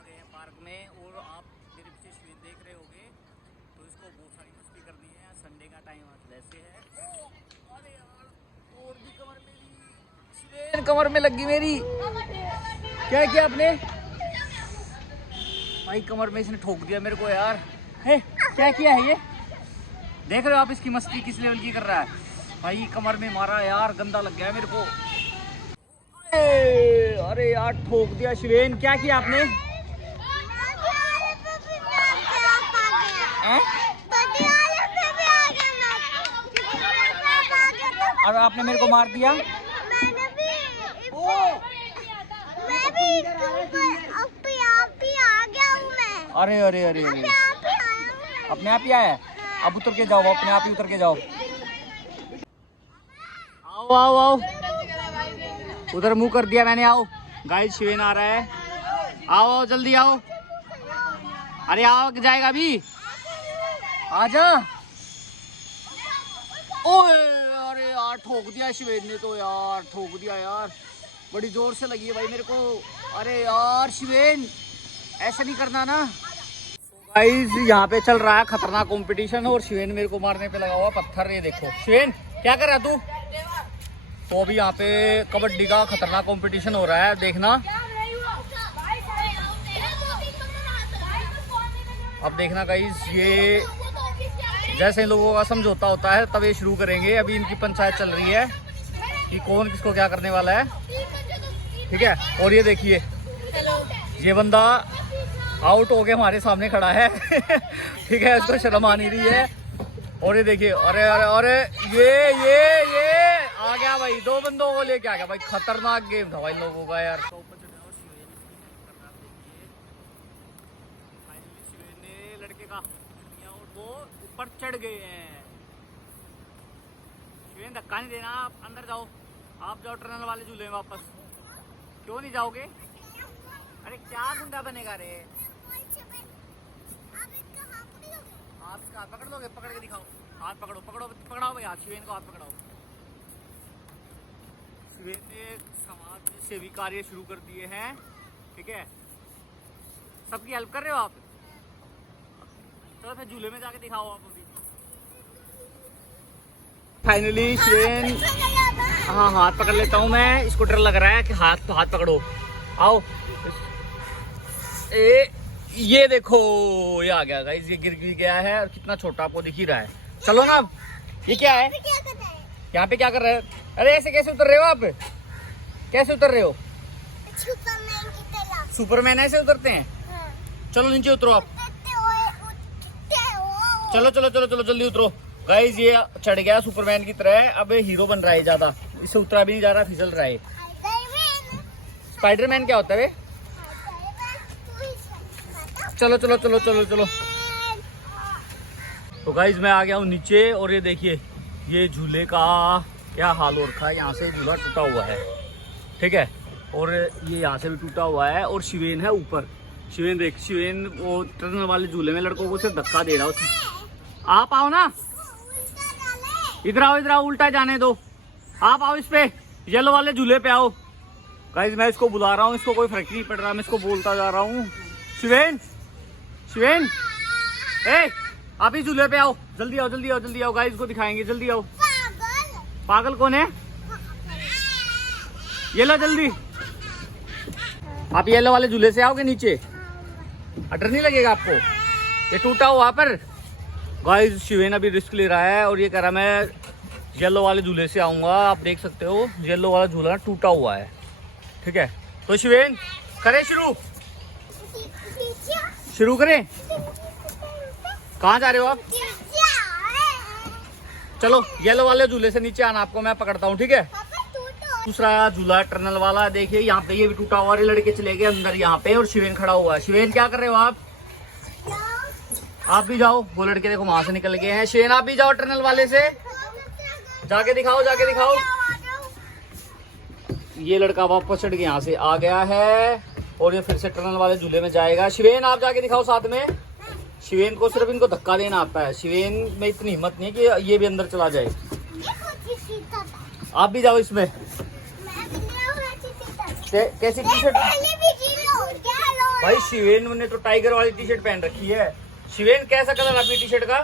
आ गए हैं पार्क में और आप मेरे पीछे स्क्रीन देख रहे होंगे तो इसको बहुत सारी मस्ती करनी है। संडे का टाइम आज वैसे है। अरे यार और भी कमर मेरी कमर में लगी मेरी। क्या किया आपने भाई? कमर में इसने ठोक दिया मेरे को यार। है क्या किया है ये? देख रहे हो आप इसकी मस्ती किस लेवल की कर रहा है भाई। कमर में मारा यार, गंदा लग गया मेरे को। अरे यार ठोक दिया शिवेन। क्या किया आपने? और आपने मेरे को मार दिया। अरे अरे अरे अरे अपने आप ही आया। अब उतर के जाओ, अपने आप ही उतर के जाओ। आओ आओ आओ, उधर मुंह कर दिया मैंने। आओ गाइस, शिवेन आ रहा है। आओ आओ जल्दी आओ। अरे आओ, जाएगा अभी, आजा। ओए अरे यार ठोक दिया शिवेन ने तो यार, ठोक दिया यार। बड़ी जोर से लगी है भाई मेरे को। अरे यार शिवेन ऐसा नहीं करना ना। गाइस यहाँ पे चल रहा है खतरनाक कंपटीशन और शिवेन मेरे को मारने पे लगा हुआ पत्थर। ये देखो शिवेन क्या कर रहा है तू? तो अभी यहाँ पे कबड्डी का खतरनाक कंपटीशन हो रहा है, देखना। अब देखना गाइस, ये जैसे इन लोगों का समझौता होता है तब ये शुरू करेंगे। अभी इनकी पंचायत चल रही है कि कौन किसको क्या करने वाला है, ठीक है। और ये देखिए ये बंदा आउट हो के हमारे सामने खड़ा है ठीक है, इसको शर्म आ नहीं रही है। और ये देखिए, अरे अरे अरे ये आ गया भाई, दो बंदों को लेके आ गया भाई। खतरनाक गेम था भाई लोगों का यार। लड़के का वो ऊपर चढ़ गए हैं। शिवेन धक्का नहीं देना, आप अंदर जाओ। आप जाओ टनल वाले झूले में वापस। क्यों नहीं जाओगे? अरे क्या गुंडा बनेगा रे? हाथ पकड़ लोगे? पकड़ के दिखाओ। हाथ पकड़ो, पकड़ाओ भाई हाथ। शिवेन को हाथ पकड़ाओ। शिवेन ने समाज सेवी कार्य शुरू कर दिए हैं, ठीक है। सबकी हेल्प कर रहे हो आप। चलो फिर झूले में जाके दिखाओ आप अभी। फाइनली शिवेन, हाँ हाथ पकड़ लेता हूँ मैं। इसको डर लग रहा है कि हाथ पकड़ो। आओ ये देखो ये आ गया गाइस, ये गिर गया है और कितना छोटा आपको दिख ही रहा है। चलो ना अब। ये क्या है? यहाँ पे क्या कर रहे हैं? अरे ऐसे कैसे उतर रहे हो आप? कैसे उतर रहे हो? सुपरमैन ऐसे उतरते हैं? चलो नीचे उतरो आप। चलो चलो चलो चलो जल्दी उतरो। गाइस ये चढ़ गया सुपरमैन की तरह। अब हीरो बन रहा है ज्यादा, इससे उतरा भी नहीं जा रहा, फिसल रहा है। स्पाइडरमैन क्या होता है? चलो चलो चलो चलो चलो। तो गाइस मैं आ गया हूँ नीचे और ये देखिए ये झूले का क्या हाल हो रखा है। यहाँ से झूला टूटा हुआ है, ठीक है। और ये यहाँ से भी टूटा हुआ है और शिवेन है ऊपर। शिवेन देख, शिवेन वो टनल वाले झूले में लड़कों को सिर्फ धक्का दे रहा है। आप आओ ना, इधर आओ, उल्टा जाने दो। आप आओ इस पे, येलो वाले झूले पे आओ। गाइस मैं इसको बुला रहा हूँ, इसको कोई फर्क नहीं पड़ रहा, मैं इसको बोलता जा रहा हूँ। शिवेन आप ही झूले पे आओ, जल्दी आओ जल्दी आओ जल्दी आओ। गाइस को दिखाएंगे, जल्दी आओ। पागल कौन है? ये लो जल्दी। आप येलो वाले झूले से आओगे नीचे, डर नहीं लगेगा आपको? ये टूटा हुआ पर। गाइस शिवेन अभी रिस्क ले रहा है और ये कह रहा मैं येलो वाले झूले से आऊंगा। आप देख सकते हो येलो वाला झूला टूटा हुआ है, ठीक है। तो शिवेन करें शुरू करें। कहाँ जा रहे हो आप? चलो येलो वाले झूले से नीचे आना, आपको मैं पकड़ता हूँ, ठीक है। दूसरा झूला टनल वाला देखिए, यहाँ पे ये भी टूटा हुआ है। लड़के चले गए अंदर यहाँ पे और शिवेन खड़ा हुआ है। शिवेन क्या कर रहे हो आप? आप भी जाओ। वो लड़के देखो वहां से निकल गए हैं। शिवेन आप भी जाओ टनल वाले से, जाके दिखाओ जाके दिखाओ। ये लड़का वापस चढ़ के यहाँ से आ गया है और ये फिर से टनल वाले झूले में जाएगा। शिवेन आप जाके दिखाओ साथ में। शिवेन को सिर्फ इनको धक्का देना आता है। शिवेन में इतनी हिम्मत नहीं है कि ये भी अंदर चला जाए। आप भी जाओ इसमें। कैसी टी शर्ट? भाई शिवेन ने तो टाइगर वाली टी शर्ट पहन रखी है। शिवेन कैसा कलर आपकी टी शर्ट का?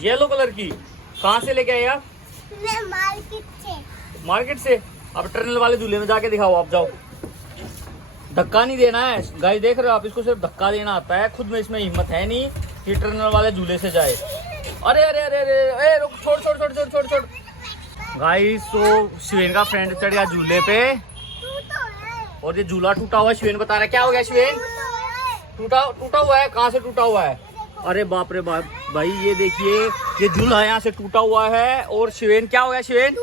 येलो कलर की। कहाँ से लेके आए आप? मैं मार्केट से। अब टनल वाले झूले में जाके दिखाओ, आप जाओ। धक्का नहीं देना है गाइस, देख रहे हो आप, इसको सिर्फ धक्का देना आता है, खुद में इसमें हिम्मत है नहीं कि टनल वाले झूले से जाए। अरे अरे अरे अरे अरे रुक, छोड़ छोड़ छोड़ छोड़ छोड़ छोड़। गाइस तो शिवेन का फ्रेंड चढ़ गया झूले पे और ये झूला टूटा हुआ है। शिवेन बता रहा है, क्या हो गया शिवेन? टूटा हुआ है। कहाँ से टूटा हुआ है? अरे बाप रे बाप भाई, ये देखिए ये झूला यहाँ से टूटा हुआ है। और शिवेन क्या हो गया? शिवेन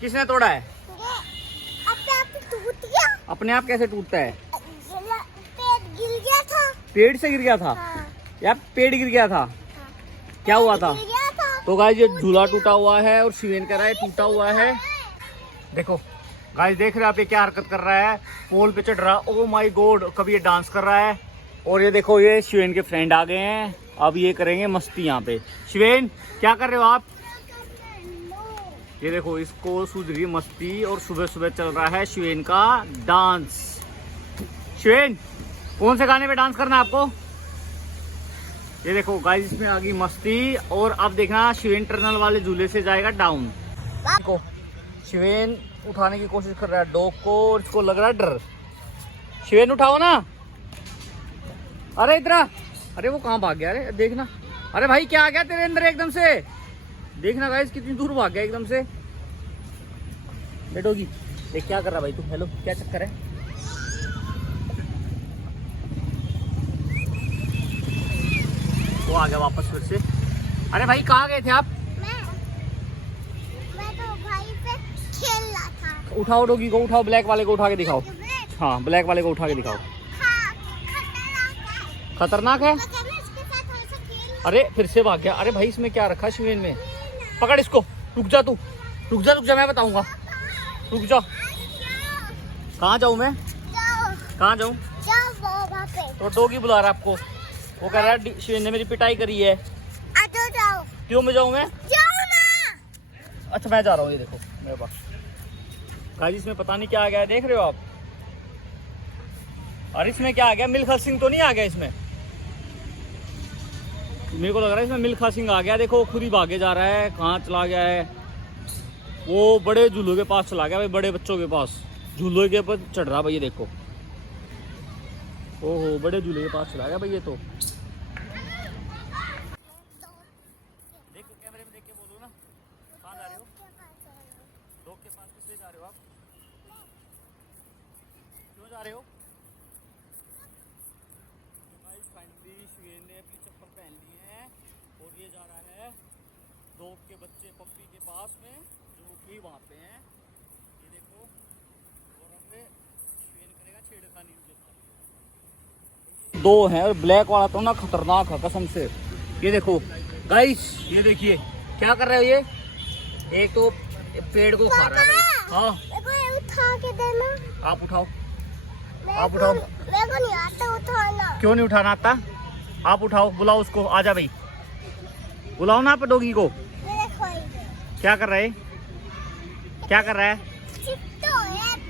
किसने तोड़ा है? अपने आप कैसे टूटता है? पेड़ गिर गया था। पेड़ से गिर गया था? हाँ। या पेड़ गिर गया था? हाँ। क्या हुआ था? गिर गया था। तो गाइस ये झूला टूटा हुआ है और शिवेन कह रहा है टूटा हुआ है। देखो गाइस, देख रहे हैं आप, ये क्या हरकत कर रहा है, पोल पे चढ़ रहा है। ओ माय गॉड, कभी ये डांस कर रहा है। और ये देखो ये शिवेन के फ्रेंड आ गए हैं, अब ये करेंगे मस्ती यहाँ पे। शिवेन क्या कर रहे हो आप? ये देखो इसको सूझ रही मस्ती और सुबह सुबह चल रहा है शिवेन का डांस। शिवेन कौन से गाने पे डांस करना है आपको? ये देखो गाइस, इसमें आ गई मस्ती। और अब देखना शिवेन टनल वाले झूले से जाएगा डाउन। देखो शिवेन उठाने की कोशिश कर रहा है डॉग को और इसको लग रहा है डर। शिवेन उठाओ ना। अरे इधर, अरे वो कहाँ भाग गया? अरे देखना, अरे भाई क्या आ गया तेरे अंदर एकदम से? देखना गाइस कितनी दूर भाग गया एकदम से। डॉगी देख क्या कर रहा भाई तू। हेलो, क्या चक्कर है? वो आ गया वापस फिर से। अरे भाई कहाँ गए थे आप? मैं तो भाई से खेल रहा था। उठाओ डॉगी को, उठाओ, ब्लैक वाले को उठा के दिखाओ। हाँ ब्लैक वाले को उठा के दिखाओ। खतरनाक है। अरे फिर से भाग गया। अरे भाई इसमें क्या रखा शिवेन में? पकड़ इसको। रुक जा तू, रुक जा, मैं बताऊंगा। रुक जा। कहाँ जाऊँ मैं? कहाँ जाऊँ? तो डॉगी बुला रहा है आपको। वो कह रहा है शिवेन ने मेरी पिटाई करी है। जाओ। क्यों मैं जाऊँ? मैं जाओ ना। अच्छा मैं जा रहा हूँ। ये देखो मेरे पास गाइस, इसमें पता नहीं क्या आ गया, देख रहे हो आप? और इसमें क्या आ गया? मिल्खा सिंह तो नहीं आ गया इसमें? मेरे को लग रहा है इसमें मिल्खा सिंह आ गया। देखो खुद ही भागे जा रहा है। कहाँ चला गया है? वो बड़े झूलों के पास चला गया भाई, बड़े बच्चों के पास। झूलों के ऊपर चढ़ रहा भाई, ये देखो। ओहो, बड़े झूले के पास चला गया भाई ये तो। देखो कैमरे में देख के बोलो ना, कहाँ जा रहे हो? डॉग के पास किससे जा रहे हो आप? क्यों जा रहे हो? फाइनली शिवेन ने अपनी चप्पल पहन ली है और ये जा रहा है डॉग के बच्चे पप्पी के पास में, जो कि वहाँ पे हैं। ये देखो, और अब शिवेन करेगा छेड़खानी उनके साथ। दो हैं और ब्लैक वाला तो ना खतरनाक है कसम से। ये देखो गाइस, ये देखिए क्या कर रहे हो? ये एक तो पेड़ को खा रहा है भाई। हाँ उठा के देना। आप उठाओ, आप उठाओ। मेरे को नहीं आता उठाना। क्यों नहीं उठाना आता? आप उठाओ, बुलाओ उसको, आजा भाई, बुलाओ ना आप डॉगी को। क्या कर रहे? क्या कर रहा है?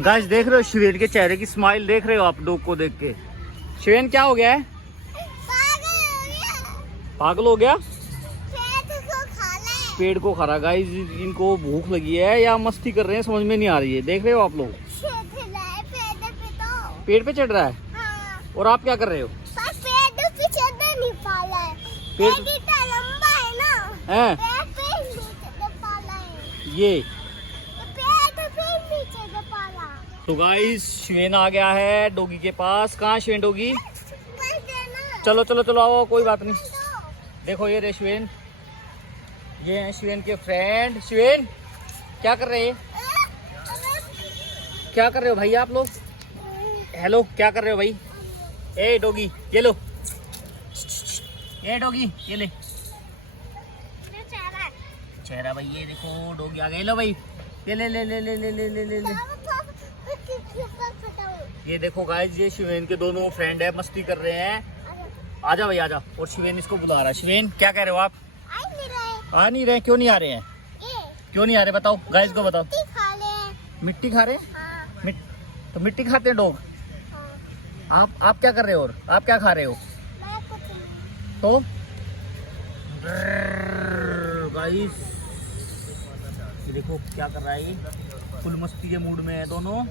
गाइस देख रहे हो शिवेन के चेहरे की स्माइल, देख रहे हो आप डॉग को देख के? शिवेन क्या हो गया है? पागल हो गया? पेड़ को खा रहा। गाइस इनको भूख लगी है या मस्ती कर रहे हैं समझ में नहीं आ रही है। देख रहे हो आप लोग, पेड़ पे चढ़ रहा है। हाँ। और आप क्या कर रहे हो? पेड़ लंबा है ना है ये। तो गाइस शिवेन आ गया है डॉगी के पास। कहाँ शिवेन? डॉगी चलो चलो चलो आओ, कोई बात नहीं। देखो ये रे शिवेन, ये हैं शिवेन के फ्रेंड। शिवेन क्या कर रहे हैं? क्या कर रहे हो भाई आप लोग? हेलो क्या कर रहे हो भाई? ए डॉगी ये लो, ए डॉगी ये ले चेहरा भाई। ये देखो डॉगी आ गया, लो भाई ये ले ले ले ले ले ले ले ले ले। ये देखो गाइस, ये शिवेन के दोनों फ्रेंड है, मस्ती कर रहे हैं। आजा भाई आजा। और शिवेन इसको बुला रहा है। शिवेन क्या कह रहे हो आप? आ नहीं रहे? क्यों नहीं आ रहे हैं? क्यों नहीं आ रहे बताओ, गाइस को बताओ। मिट्टी खा रहे हैं? तो मिट्टी खाते हैं डॉग? आप क्या कर रहे हो और आप क्या खा रहे हो? मैं कुछ नहीं। तो गाइस ये देखो क्या कर रहा है ये, फुल मस्ती के मूड में है दोनों।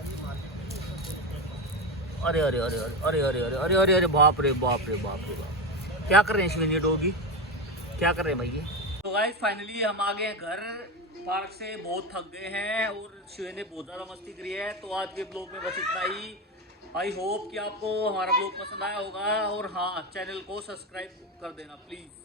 अरे अरे अरे अरे अरे अरे अरे अरे अरे बाप रे बाप रे बाप रे बाप, क्या कर रहे हैं शिवेन ये डॉगी, क्या कर रहे हैं भाई ये? तो गाइस फाइनली हम आ गए हैं घर, पार्क से बहुत थक गए हैं और शिवेन ने बहुत ज़्यादा मस्ती करी है। तो आज के ब्लॉग में बस इतना ही। आई होप कि आपको हमारा ब्लॉग पसंद आया होगा, और हाँ चैनल को सब्सक्राइब कर देना प्लीज़।